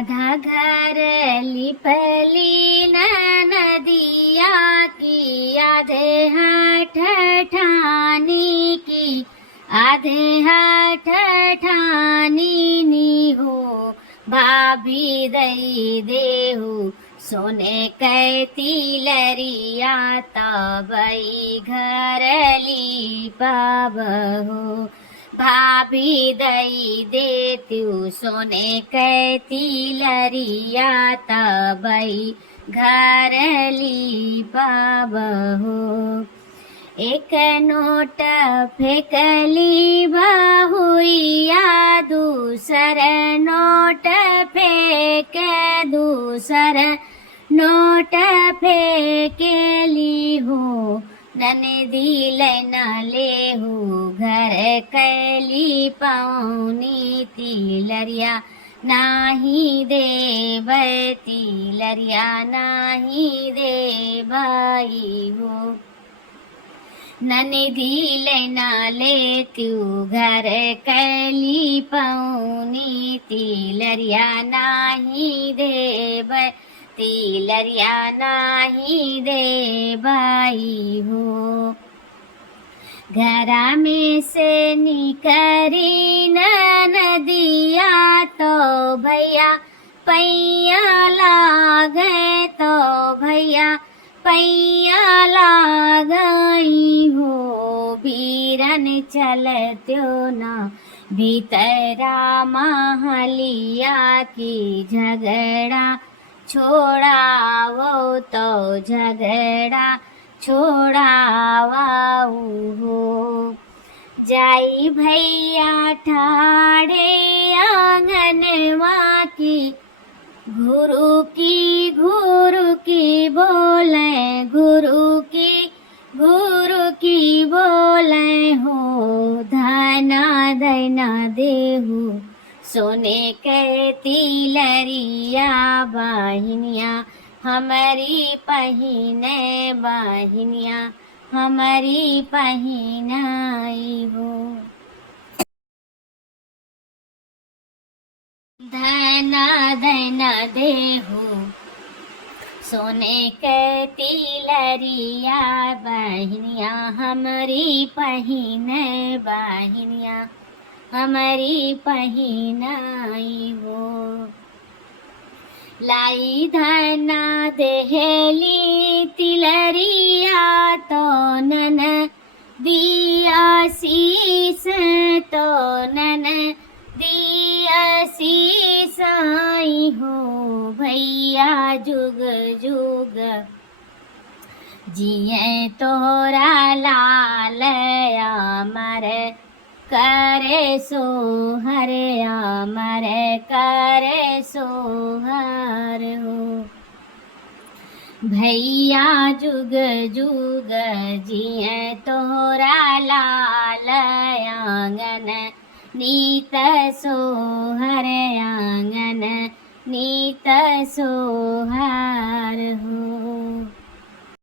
आधा घर लिपली नदिया की, आधे हठ ठानी की, आधे हठ ठानी नी हो। भाभी दई देहु सोने कहती लरिया, तबई घर लिपाबहु। भाभी दई देत्यु सोने कहती लरिया, तबई घर लिपाबहु। एक नोट फेंकली बहुइया, दूसर नोट फेंक, दूसर नोट फेंकेली हो। ननदी लैना लेहु घर कैली पौनी, तिलरिया नाही देव, तिलरिया नाही देवई हो। ननदी लैना लेत्यु घर कैली पौनी, तिलरिया नाही देव, तिलरिया नाही देवई हो। घरा में से निकरी नदिया, तो भैया पैया लागे, तो भैया पैया लागई हो। बीरन चलत्यो न भीतरा महलिया की, झगड़ा छोड़ावो तो झगड़ा छोड़ावाऊ हो। जाई भैया ठाड़े आंगनवा की, गुरु की बोले, गुरु की बोले हो। धना दैना देहु सोने कहती लरिया, बहिनिया हमारी पहिने, बहिनिया हमारी पहिनाई हो। धना धना देहु सोने कहती लरिया, बहिनिया हमारी पहिने, बहिनिया हमारी पहिनाई हो। लाई धना देहली तिलरिया, तो नन दिया शीस, तो नन दिया शीस आई हो। भैया जुग जुग जिए तोरा लाल, अमर करे सोहर, अमर करे सोहर हो। भैया जुग जुग जिए तोरा लाल, आंगन नीत सोहर, आंगन नीत सोहर हो।